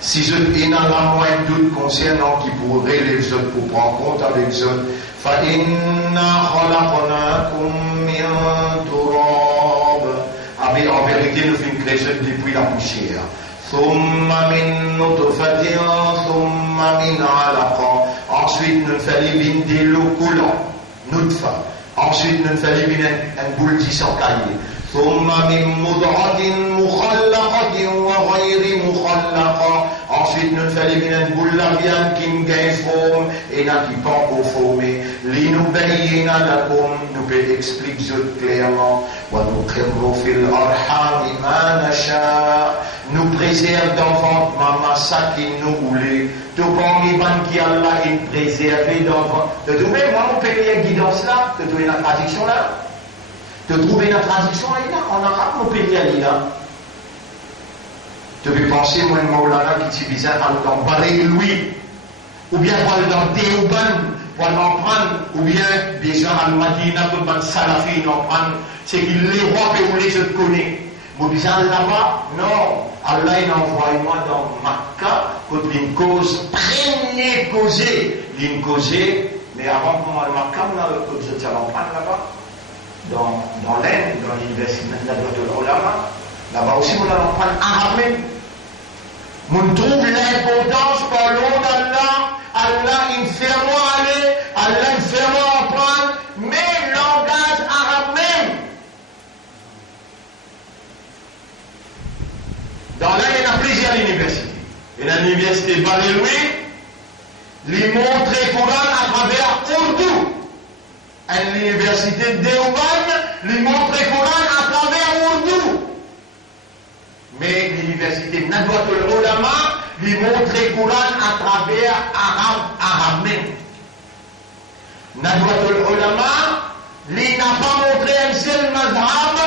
si je n'ai la moindre doute concernant qui pourrait les autres pour prendre compte avec les autres, فَإِنَّا خَلَقْنَاكُم مِّن تُرَابٍ. En vérité, nous fîmes créer depuis la poussière. ثم من نطفة ثم من علقة. Ensuite, nous faisons des lots coulants. Nutfa. Ensuite, nous faisons un boule qui s'encaille. ثم من مضغة مخلقة وغير مخلقة. Ensuite, nous faisons un boule labiale qui gagne forme et qui pas pour former. لنبين لكم. Nous pouvons expliquer clairement. ونقر في الأرحام ما نشاء. Nous préserve d'enfants, maman, ça qui nous voulait. Tout comme les qui Allah est préservé d'enfants. Tu trouves, moi, on peut lire guidance là, tu trouves la traduction là. Tu trouves la traduction là, en arabe, on peut lire là. Tu peux penser, moi, le Maulana qui dit bizarre, dans Baré Louis, ou bien dans Théouban, pour en prendre, ou bien des gens à Madina, comme dans Salafi, en prendre, c'est qu'il les rois et où les autres connaissent. Mobilisant là-bas, non. Allah il envoie moi dans Makkah, quand une cause prégnée causée, une causée, mais avant qu'on aille à Makkah, on a le prendre là-bas, dans l'Inde, dans l'université de l'Olama, là-bas aussi on a le prendre arabe. On trouve l'importance par l'eau d'Allah, Allah il fait moi aller, Allah il fait moi en prendre, mais langage arabe même. Dans là, il y a plusieurs universités. Il y a l'université Baréloui, les montrent Coran à travers Urdu. À l'université Deoban, les montrent Coran à travers Urdu. Mais l'université Nadwatul Ulama, les montrent Coran à travers arabe même. Nadwatul Ulama, il n'a pas montré un seul mazhab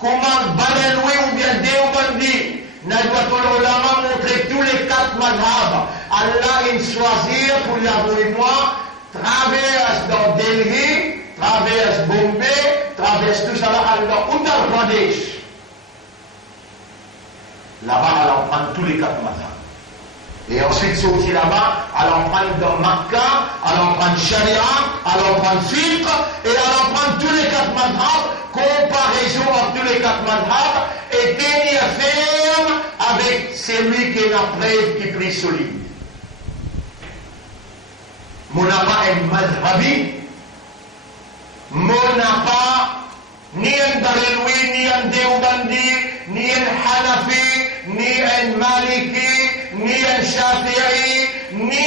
comment Baréloui ou bien Deoban dit. Nadwatul Ulama montrer tous les 4 madhab. Allah il choisir pour l'avouer moi, traverse dans Delhi, traverse Bombay, traverse tout ça là, dans Uttar Pradesh. Là-bas, elle en prend tous les 4 madhab. Et ensuite, sortir là-bas, elle en prend dans Makkah, elle en prend Sharia, elle en prend Fiqh, et elle en prend tous les 4 madhab, comparaison entre tous les 4 madhab, et tenir ferme avec celui qui est la preuve qui prie solide. Mon nama est madhabi, Monapa, ni un Bariloui, ni un Deobandi, ni un Hanafi, ni un Maliki, ni un Shafi'i, ni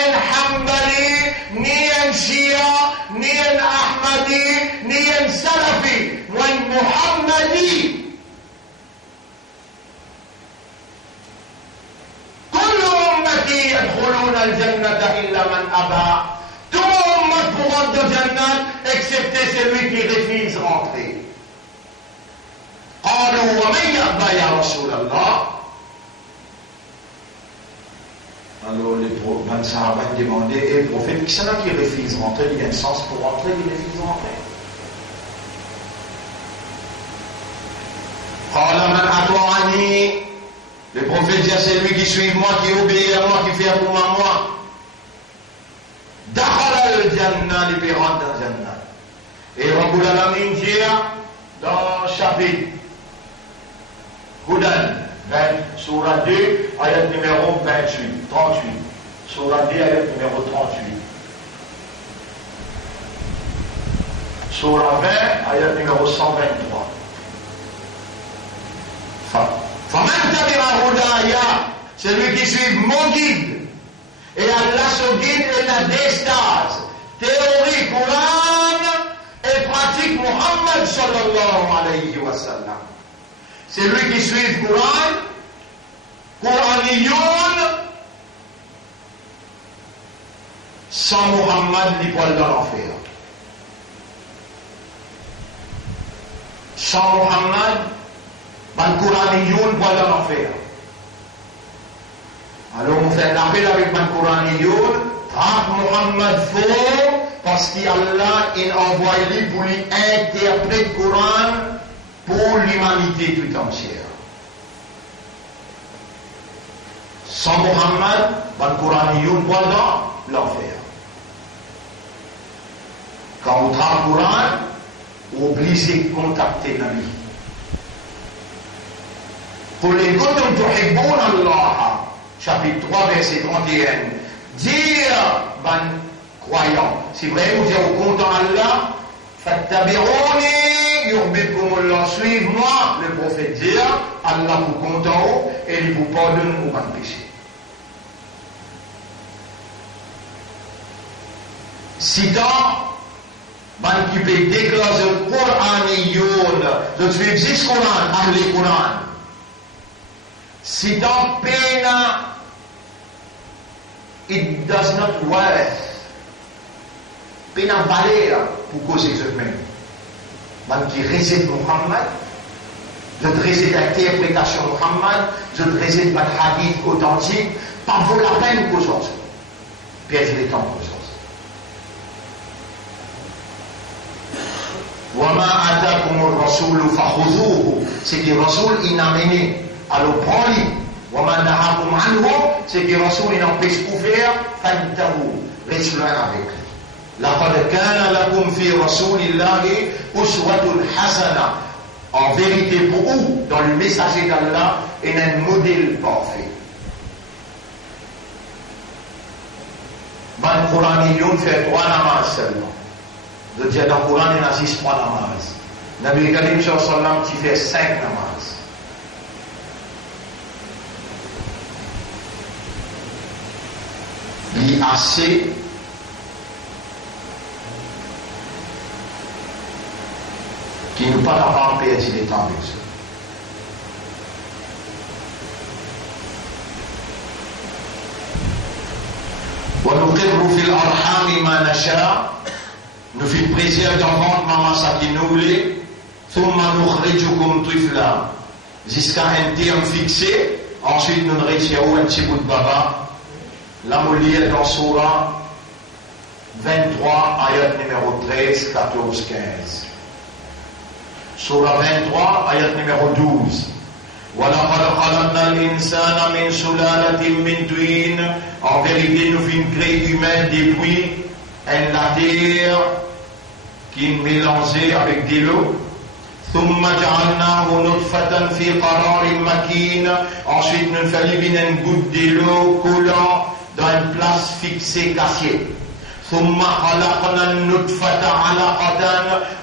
un Hanbali, ni un Shia, ni un Ahmadi, ni un Salafi, ni un Muhammadi. كل أمتي يدخلون الجنة إلا من أبى. Tout le pour rentrer au Jannat, excepté celui qui refuse rentrer. قالوا ومن يأبى يا رسول الله. Alors les Sahaba demandaient, et le prophète, qui c'est là qui refuse rentrer? Il y a un sens pour rentrer, il refuse rentrer. قال من أطاعني. Le prophète dit à celui qui suit moi, qui obéit à moi, qui fait pour moi. Dakhala al-Jannah, il rentre dans le Jannah. Et Rabbul Alamin dit dans le chapitre Hudan, Surah 2, ayat numéro 28, 38. Surah 2, ayat numéro 38. Surah 20, ayat numéro 123. Celui qui suit mon guide, et Allah son guide est la destase, théorie Coran et pratique Muhammad sallallahu alayhi wa sallam. Celui qui suit le Coran, Coraniyoun, sans Muhammad, il peut aller dans l'enfer. Sans Muhammad, le Coraniyoun peut aller dans l'enfer. Alors on fait l'appel avec le Coraniyoun, Muhammad faux, parce qu'Allah a envoyé pour lui interpréter le Coran pour l'humanité tout entière. Sans Muhammad, le Coraniyoun peut aller dans l'enfer. Quand vous travaillez le Coran, vous obligez de contacter Nabi. Pour les Qultum tuhibbuna Allah, chapitre 3, verset 31, dire, ben, croyant, si vraiment vous êtes content Allah, fattabi'uni yuhbibkumullah, suivez-moi, le prophète dit, Allah vous content et il vous pardonne vos péchés. Citant, ben, qui peut déclarer le Coran, de suivre 6 Coran, Ahli Coran. Citant pena, it does not worth. Pena valer pour causer eux-mêmes. Man qui récite Muhammad, je récite l'interprétation Muhammad, je récite le hadith authentique, pas vaut la peine qu'aux autres. Perdre le temps qu'aux autres. وَمَا أَتَاكُمُ الرَّسُولُ فَخُذُوهُ. C'est que le Rasoul il a mené. Alors prends-le. وَمَا نَهَاكُمْ عَنْهُ. C'est que le Rasoul il empêche de faire. فَانْتَهُوا. Reste loin avec lui. لَقَدْ كَانَ لَكُمْ فِي رَسُولِ اللَّهِ أُسْوَةٌ حَسَنَةٌ. En vérité pour vous, dans le messager d'Allah, il y a un modèle parfait. Dans le Coran, il fait 3 namaز seulement. De dire dans le Coran, il y a 6 namaز. Nabi Karim sallam qui fait 5 namaز. Il y a assez qui ne pas avoir perdu le temps avec ça. وَنُقِرُّ فِي الْأَرْحَامِ مَا نَشَاءُ. Nous fit plaisir d'entendre maman ça qui nous voulait. ثُمَّ نُخْرِجُكُمْ طِفْلًا. Jusqu'à un terme fixé. Ensuite nous retirons un petit bout de baba. La moulière dans Surah 23, ayat numéro 13, 14, 15. Surah 23, ayat numéro 12. وَلَقَدْ خَلَقْنَا الْإِنسَانَ مِنْ سُلَالَةٍ مِنْ طِينٍ. En vérité, nous fîmes créer humain depuis la terre qui est mélangée avec de l'eau. ثُمَّ جَعَلْنَاهُ نُطْفَةً فِي قَرَارٍ مَكِينٍ. Ensuite, nous fallait bien une goutte de l'eau collant dans une place fixée, cassée.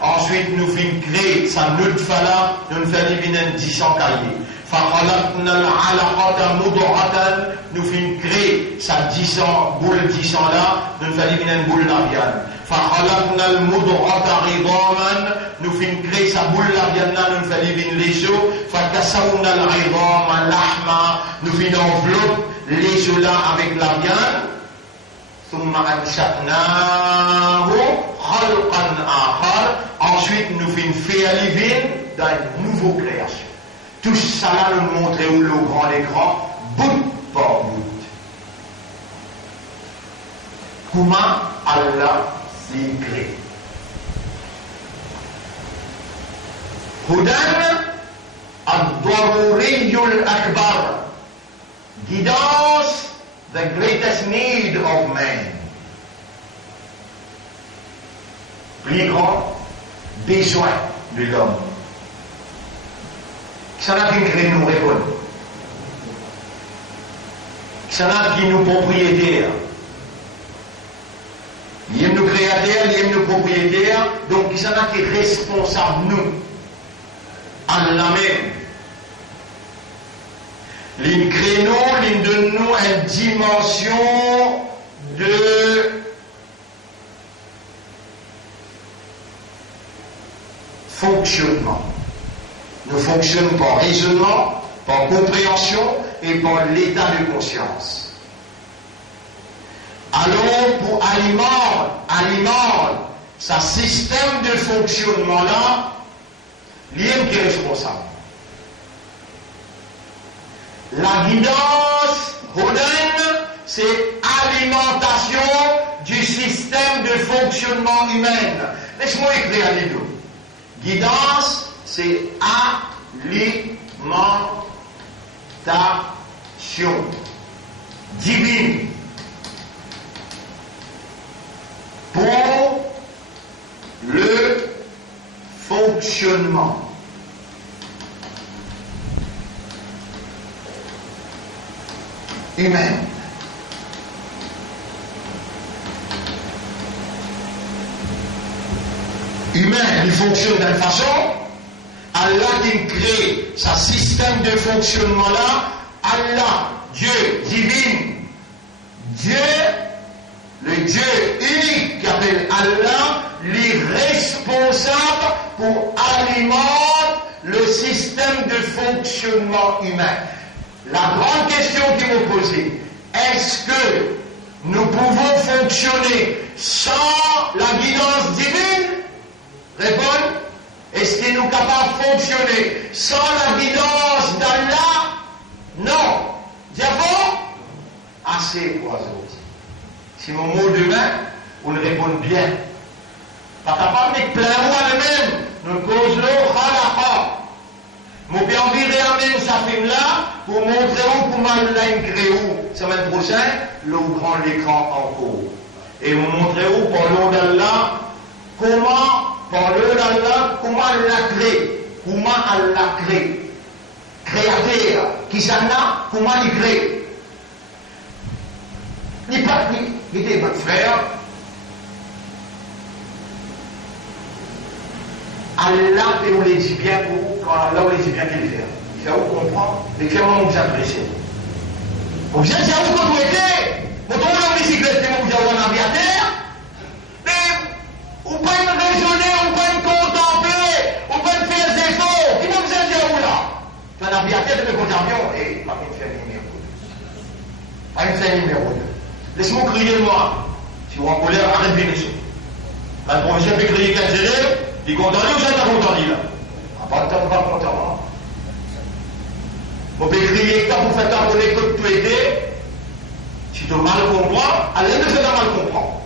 Ensuite, nous finissons créer sa nutfa là, nous faisons 10 ans cahiers. Nous finissons créer sa 10 ans, boule 10 ans là, nous faisons une boule labiale. Nous finissons créer sa boule labiale là, nous faisons les os. Nous finissons enveloppe les os là avec la viande. Ensuite, nous finissons faire les dans une nouvelle création. Tout ça là nous montre où le grand écran, bout par bout. Comment Allah s'y crée. Hudan ad-daruriyul akbar. Guidance, the greatest need of man. Plus grand besoin de l'homme. Ça n'a qu'une crée nous répondre. Ça n'a qu'une nous propriétaire. Il y a nos créateurs, il y a nos propriétaires, donc ça n'a qu'une responsable nous. Allah même. L'une crée nous, l'une donne nous une dimension de fonctionnement. Nous fonctionnons par raisonnement, par compréhension et par l'état de conscience. Alors, pour alimenter ce système de fonctionnement-là, l'IM qui est responsable. La guidance, c'est alimentation du système de fonctionnement humain. Laisse-moi écrire à l'idée. Guidance, c'est alimentation divine pour le fonctionnement humain. Il fonctionne d'une façon. Allah qui crée ce système de fonctionnement là, Allah, Dieu divine, Dieu, le Dieu unique qui appelle Allah, les responsables pour alimenter le système de fonctionnement humain. La grande question qui me posée, est-ce que nous pouvons fonctionner sans la guidance divine? Répondre. Est-ce que nous sommes capables de fonctionner sans la guidance d'Allah? Non. Diable? Assez pour autres. Si mon mot demain, on répond bien. Pas capable de plein moi même. Nous causons khalaqa. Mon bien envie ramener sa film là pour montrer comment il l'a créé. Semaine prochaine, le grand l'écran encore. Et vous montrer où par l'eau d'Allah comment. Par l'eau d'Allah, comment elle l'a créé? Comment elle l'a créé? Créateur, qui s'en a, comment il crée? Il était votre frère. Allah peut vous les dire bien pour quand Allah vous les dit bien qu'il fait. Il fait vous comprendre, mais clairement vous appréciez. Vous êtes à vous quand vous étiez, vous tombez en bicyclette, vous avez un aviateur, mais vous pouvez raisonner, vous pouvez contempler, vous pouvez faire des efforts. Qui vous êtes à vous là? Tu as un aviateur de votre avion et pas une faire numéro 2. Pas une faire numéro 2. Laisse-moi crier moi. Si vous êtes en colère, arrête de venir. Le professeur peut crier 15 élèves, il est content ou ça n'est pas content là? Pas de temps, pas content. Vous pouvez crier quand vous faites un bonnet que tu aider, si tu mal comprends, allez de faire mal comprendre.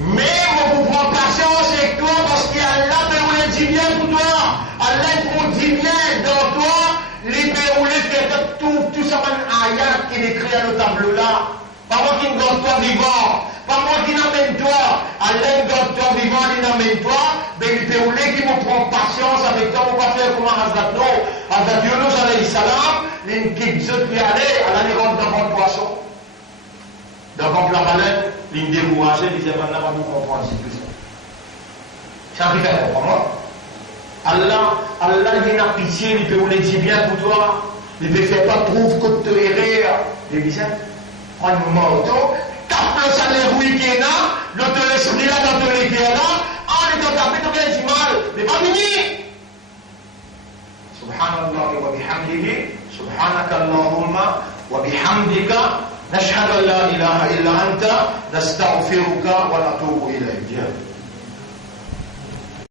Mais vous prend patience avec toi parce qu'Allah peut vous dire bien pour toi. Allah vous dit bien dans toi, les dérouler, faire tout ça, un ayat qui est écrit à le tableau là. Pas moi qui me garde toi vivant. Pas moi qui n'amène toi. Allah me garde toi vivant, il n'amène toi. Mais il peut rouler qui me prend patience avec toi. On va faire comme Hazrat No. Hazrat Yunus alayhi salam, il quitte ceux qui allaient, Allah les rentre dans le poisson. Dans la baleine. il découragé, il disait maintenant, on va vous comprendre tout ça. Ça fait faire comment? Allah, il a pitié, il peut vous le dire bien pour toi. Il peut faire pas prouve que tu es rire. Il dit ça, prends un manteau, tape le salaire week-end, l'autre le sourire dans ton week-end, en étant tapé, tu viens du mal. Mais pas fini. Subhanallah wa bihamdihi, subhanaka Allahumma wa bihamdika, nashhadu an la ilaha illa anta, nastaghfiruka wa natubu ilayk.